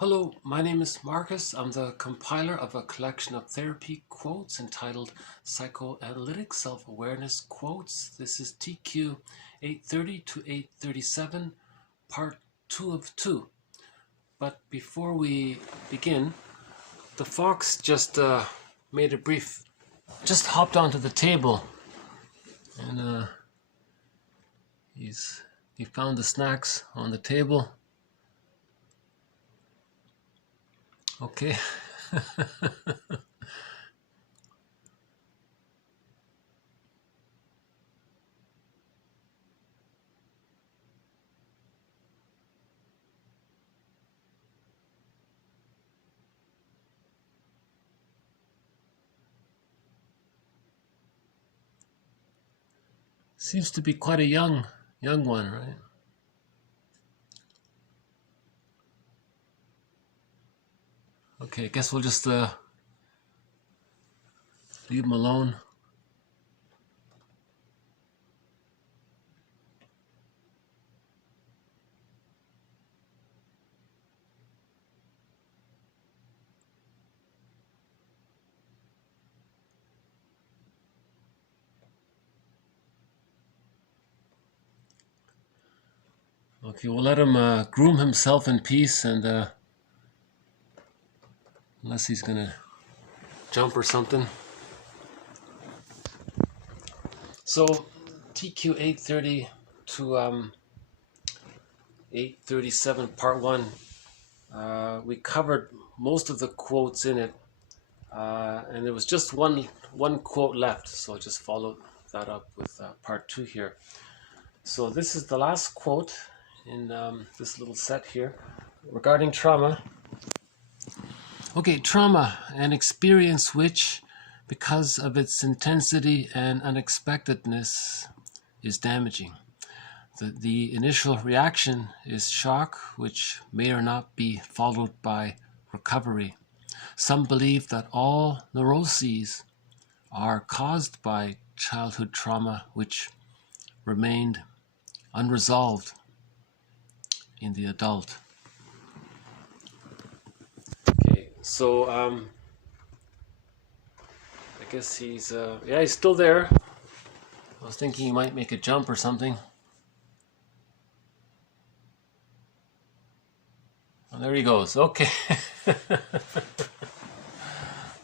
Hello, my name is Marcus. I'm the compiler of a collection of therapy quotes entitled Psychoanalytic Self-Awareness Quotes. This is TQ 830 to 837, part 2 of 2. But before we begin, the fox just hopped onto the table, and he found the snacks on the table. Okay. Seems to be quite a young one, right? Okay, I guess we'll just leave him alone. Okay, we'll let him groom himself in peace, and unless he's gonna jump or something. So TQ 830 to 837 part 1, we covered most of the quotes in it, and there was just one quote left, so I'll just follow that up with part 2 here. So this is the last quote in this little set here regarding trauma. Okay, trauma, an experience which, because of its intensity and unexpectedness, is damaging. The initial reaction is shock, which may or not be followed by recovery. Some believe that all neuroses are caused by childhood trauma which remained unresolved in the adult. Okay, so I guess he's still there. I was thinking he might make a jump or something. Oh, there he goes. Okay.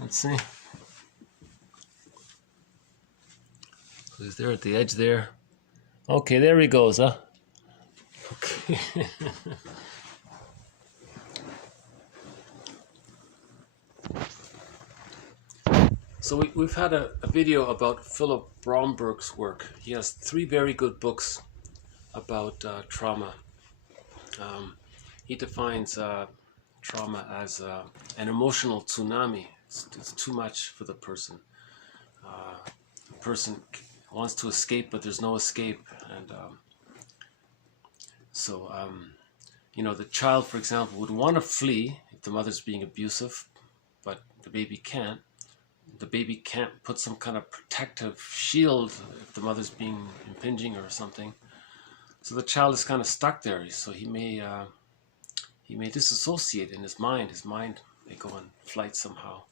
Let's see. So he's there at the edge there. Okay, there he goes, huh? Okay. So we've had a video about Philip Bromberg's work. He has 3 very good books about trauma. He defines trauma as an emotional tsunami. It's too much for the person. The person wants to escape, but there's no escape. And the child, for example, would want to flee if the mother's being abusive, but the baby can't. The baby can't put some kind of protective shield if the mother's being impinging or something. So the child is kind of stuck there. So he may disassociate in his mind. His mind may go on flight somehow.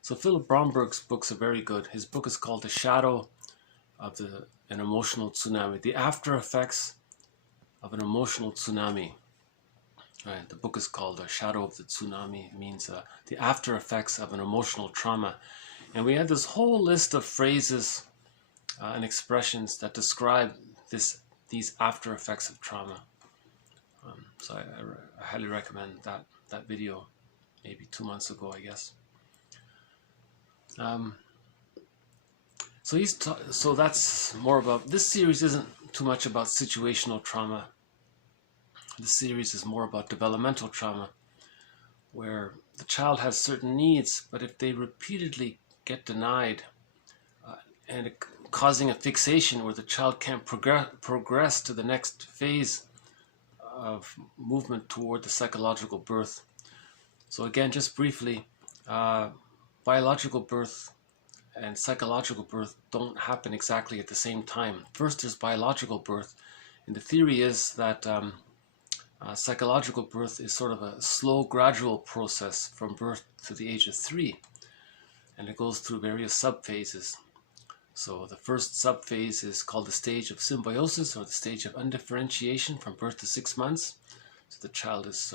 So Philip Bromberg's books are very good. His book is called The Shadow of an Emotional Tsunami. The After Effects of an Emotional Tsunami. Right, the book is called The Shadow of the Tsunami. It means the after effects of an emotional trauma. And we had this whole list of phrases and expressions that describe these after effects of trauma. So I highly recommend that video, maybe 2 months ago, I guess. So that's more about, this series isn't too much about situational trauma. This series is more about developmental trauma, where the child has certain needs, but if they repeatedly get denied, and causing a fixation where the child can't progress to the next phase of movement toward the psychological birth. So again, just briefly, biological birth and psychological birth don't happen exactly at the same time. First, there's biological birth, and the theory is that Psychological birth is sort of a slow, gradual process from birth to the age of 3, and it goes through various subphases. So the first subphase is called the stage of symbiosis, or the stage of undifferentiation, from birth to 6 months. So the child is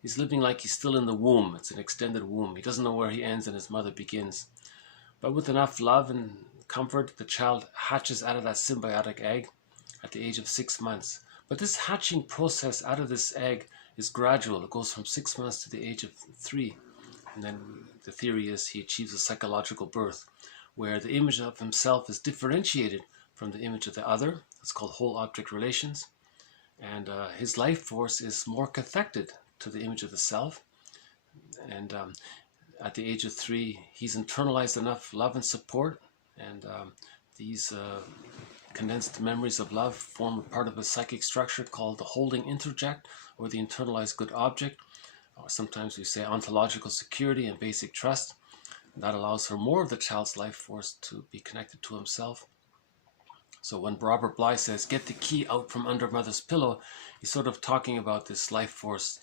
he's living like he's still in the womb. It's an extended womb. He doesn't know where he ends and his mother begins. But with enough love and comfort, the child hatches out of that symbiotic egg at the age of 6 months. But this hatching process out of this egg is gradual. It goes from 6 months to the age of 3. And then the theory is he achieves a psychological birth, where the image of himself is differentiated from the image of the other. It's called whole object relations. And his life force is more cathected to the image of the self. And at the age of 3, he's internalized enough love and support. And these condensed memories of love form a part of a psychic structure called the holding interject, or the internalized good object. Or sometimes we say ontological security and basic trust. That allows for more of the child's life force to be connected to himself. So when Robert Bly says, "Get the key out from under mother's pillow," he's sort of talking about this life force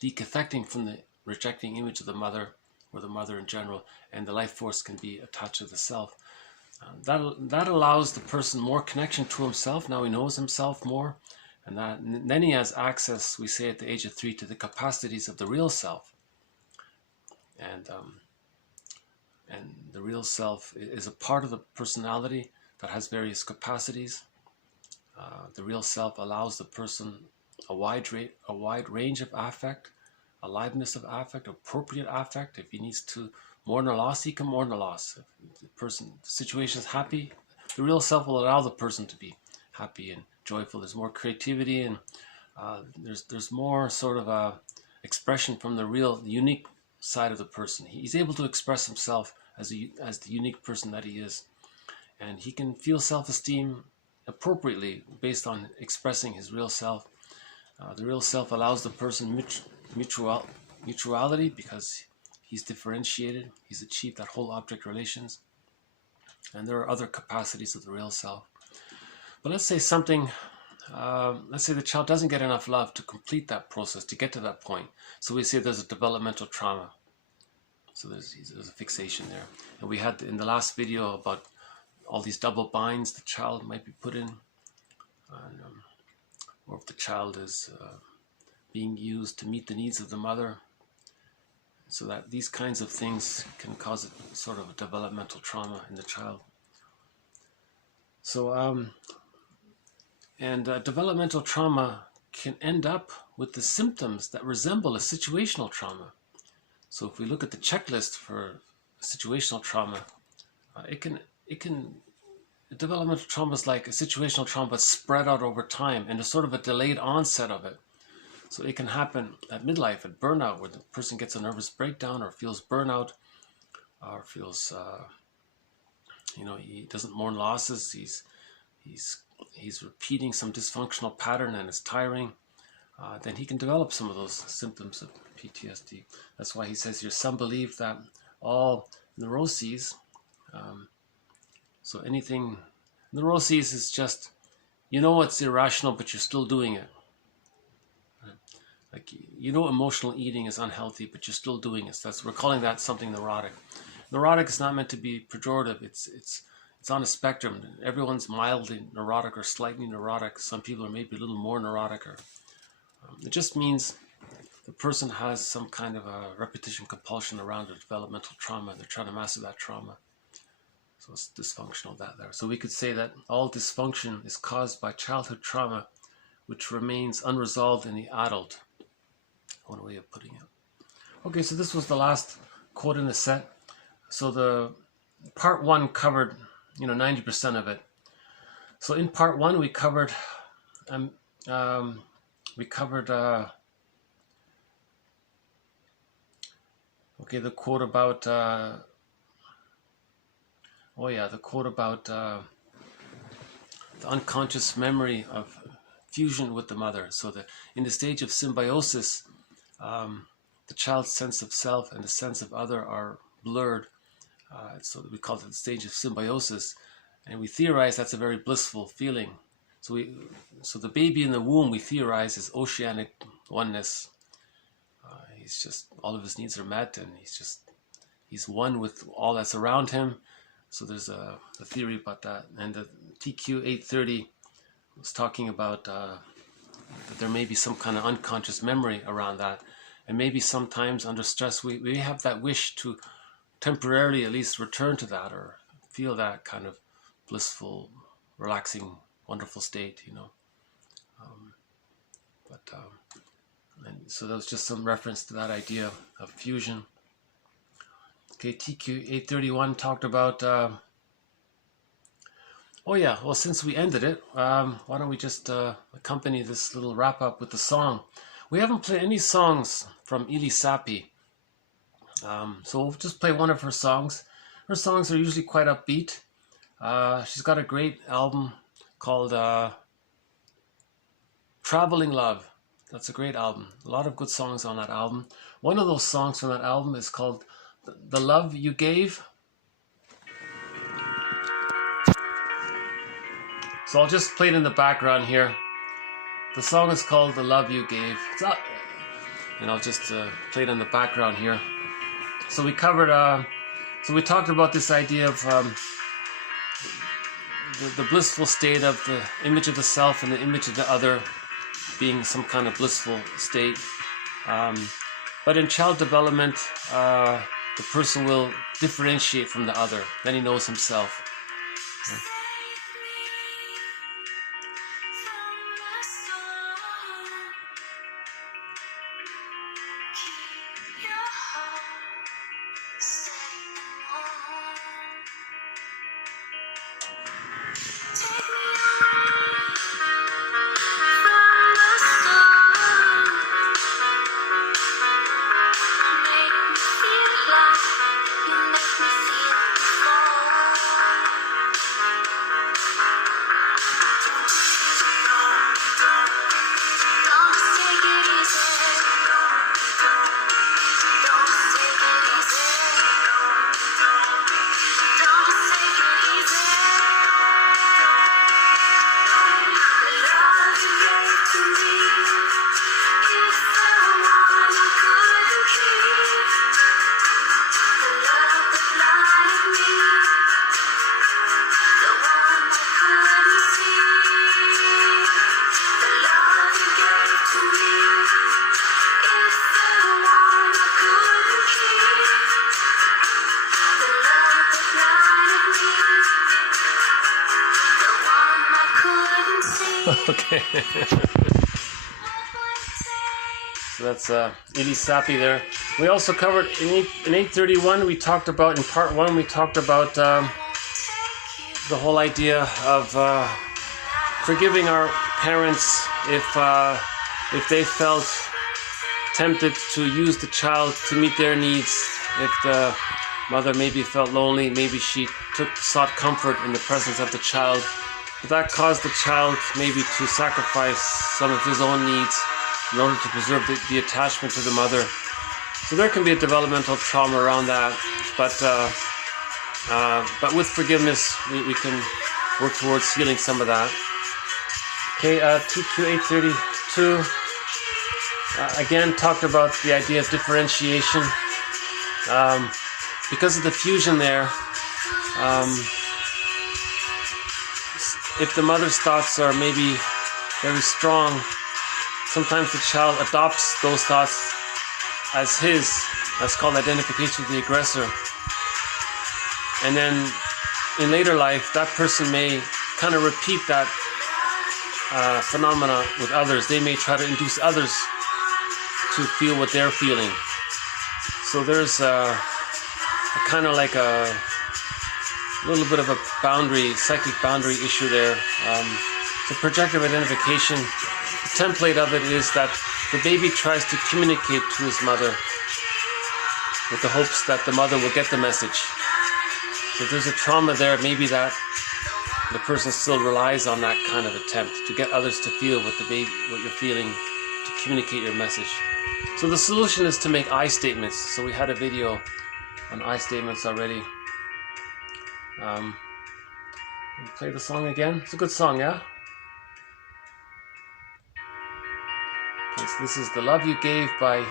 decathecting from the rejecting image of the mother, or the mother in general, and the life force can be attached to the self. That allows the person more connection to himself. Now he knows himself more, and then he has access, we say at the age of 3, to the capacities of the real self. And the real self is a part of the personality that has various capacities. The real self allows the person a wide range of affect, aliveness of affect, appropriate affect. If he needs to mourn a loss, he can mourn a loss. If the situation is happy, the real self will allow the person to be happy and joyful. There's more creativity, and there's more sort of a expression from the unique side of the person. He's able to express himself as the unique person that he is, and he can feel self-esteem appropriately based on expressing his real self. The real self allows the person mutuality because he's differentiated. He's achieved that whole object relations, and there are other capacities of the real self. But let's say let's say the child doesn't get enough love to complete that process, to get to that point. So we say there's a developmental trauma. So there's a fixation there. And we had in the last video about all these double binds the child might be put in, or if the child is being used to meet the needs of the mother. So that these kinds of things can cause a sort of a developmental trauma in the child. So, developmental trauma can end up with the symptoms that resemble a situational trauma. So if we look at the checklist for situational trauma, developmental trauma is like a situational trauma but spread out over time, and a sort of a delayed onset of it. So it can happen at midlife, at burnout, where the person gets a nervous breakdown or feels burnout, or feels, he doesn't mourn losses. He's repeating some dysfunctional pattern and it's tiring. Then he can develop some of those symptoms of PTSD. That's why he says here, some believe that all neuroses, neuroses is just, it's irrational, but you're still doing it. Like, emotional eating is unhealthy, but you're still doing it. So we're calling that something neurotic. Neurotic is not meant to be pejorative. It's on a spectrum. Everyone's mildly neurotic or slightly neurotic. Some people are maybe a little more neurotic. It just means the person has some kind of a repetition compulsion around a developmental trauma. They're trying to master that trauma. So it's dysfunctional there. So we could say that all dysfunction is caused by childhood trauma, which remains unresolved in the adult. One way of putting it. Okay, so this was the last quote in the set. So the part 1 covered 90% of it. So in part 1 we covered the quote about the unconscious memory of fusion with the mother. So in the stage of symbiosis, the child's sense of self and the sense of other are blurred. So we call it the stage of symbiosis, and we theorize that's a very blissful feeling. So the baby in the womb, we theorize, is oceanic oneness. He's just, all of his needs are met, and he's one with all that's around him. So there's a theory about that. And the TQ 830 was talking about that there may be some kind of unconscious memory around that. And maybe sometimes under stress, we have that wish to temporarily at least return to that, or feel that kind of blissful, relaxing, wonderful state, you know. And so that was just some reference to that idea of fusion. Okay, TQ 831 talked about, oh yeah, well, since we ended it, why don't we just accompany this little wrap up with the song. We haven't played any songs from Ili Sapi, so we'll just play one of her songs. Her songs are usually quite upbeat. She's got a great album called Traveling Love. That's a great album. A lot of good songs on that album. One of those songs from that album is called The Love You Gave. So I'll just play it in the background here. The song is called The Love You Gave. It's not, and I'll just play it in the background here. So we covered, so we talked about this idea of the blissful state of the image of the self and the image of the other being some kind of blissful state. But in child development, the person will differentiate from the other. Then he knows himself. Okay. So that's Ili Sapi there. We also covered in 831, we talked about, in part 1, we talked about the whole idea of forgiving our parents if they felt tempted to use the child to meet their needs. If the mother maybe felt lonely, maybe she sought comfort in the presence of the child. But that caused the child maybe to sacrifice some of his own needs in order to preserve the attachment to the mother. So there can be a developmental trauma around that. But with forgiveness, we can work towards healing some of that. Okay, TQ 832 again talked about the idea of differentiation. Because of the fusion there, if the mother's thoughts are maybe very strong, sometimes the child adopts those thoughts as his. That's called identification with the aggressor. And then in later life, that person may kind of repeat that phenomena with others. They may try to induce others to feel what they're feeling. So there's a kind of like a little bit of a boundary, psychic boundary issue there. So projective identification, the template of it is that the baby tries to communicate to his mother with the hopes that the mother will get the message. So if there's a trauma there, maybe that the person still relies on that kind of attempt to get others to feel what you're feeling, to communicate your message. So the solution is to make I statements. So we had a video on I statements already. Play the song again. It's a good song, yeah? Okay, so this is The Love You Gave by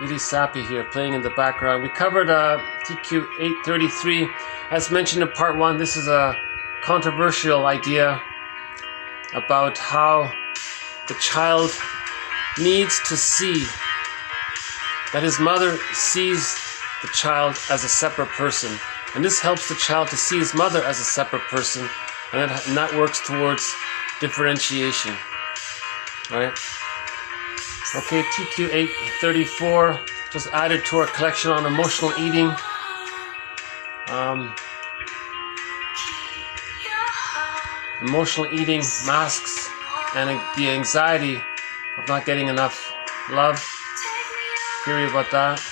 Sapi here, playing in the background. We covered TQ 833. As mentioned in part 1, this is a controversial idea about how the child needs to see that his mother sees the child as a separate person. And this helps the child to see his mother as a separate person, and that works towards differentiation. Right? Okay, TQ 834, just added to our collection on emotional eating. Emotional eating masks and the anxiety of not getting enough love. Theory about that.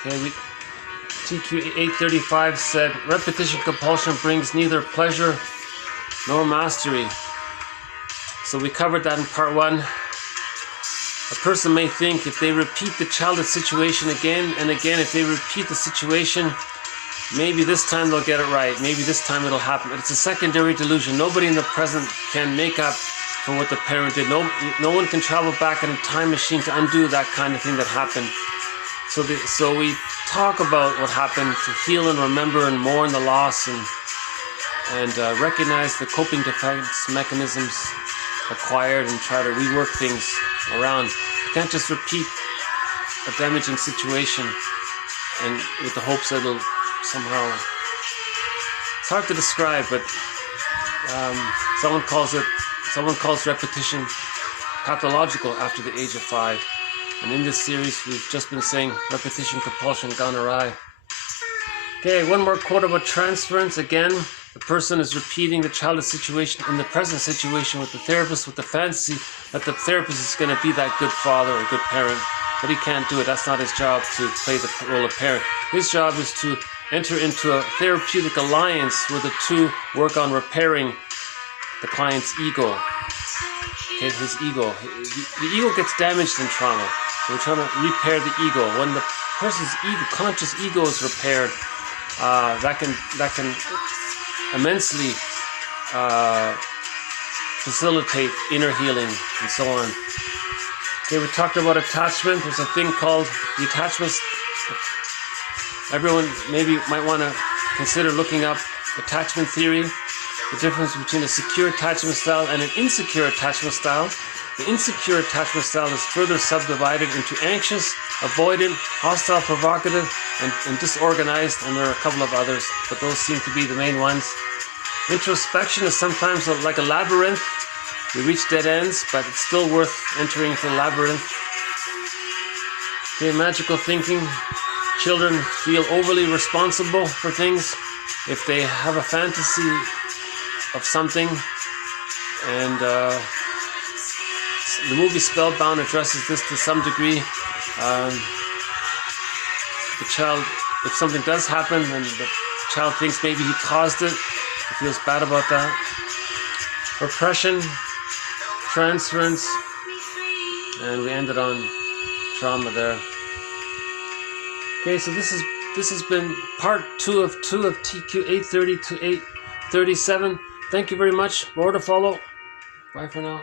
Okay, TQ 835 said repetition compulsion brings neither pleasure nor mastery. So we covered that in part 1. A person may think if they repeat the childish situation again and again, if they repeat the situation, maybe this time they'll get it right, maybe this time it'll happen. But it's a secondary delusion. Nobody in the present can make up for what the parent did. No one can travel back in a time machine to undo that kind of thing that happened. So we talk about what happened to heal and remember and mourn the loss and recognize the coping defense mechanisms acquired and try to rework things around. You can't just repeat a damaging situation and with the hopes that it'll somehow... It's hard to describe, but someone calls repetition pathological after the age of 5. And in this series, we've just been saying repetition compulsion gone awry. Okay, one more quote about transference. Again, the person is repeating the childish situation in the present situation with the therapist, with the fantasy that the therapist is going to be that good father or good parent. But he can't do it. That's not his job to play the role of parent. His job is to enter into a therapeutic alliance where the two work on repairing the client's ego. Okay, his ego. The ego gets damaged in trauma. So we're trying to repair the ego. When the person's ego, conscious ego is repaired, that can immensely facilitate inner healing and so on. Okay, we talked about attachment. There's a thing called the attachment. Everyone maybe might want to consider looking up attachment theory, the difference between a secure attachment style and an insecure attachment style. The insecure attachment style is further subdivided into anxious, avoidant, hostile, provocative, and disorganized, and there are a couple of others, but those seem to be the main ones. Introspection is sometimes like a labyrinth. We reach dead ends, but it's still worth entering the labyrinth. Okay, magical thinking. Children feel overly responsible for things. If they have a fantasy of something, and the movie Spellbound addresses this to some degree. The child, if something does happen and the child thinks maybe he caused it, he feels bad about that. Repression, transference, and we ended on trauma there. Okay, so this has been part 2 of TQ 830 to 837. Thank you very much. More to follow. Bye for now.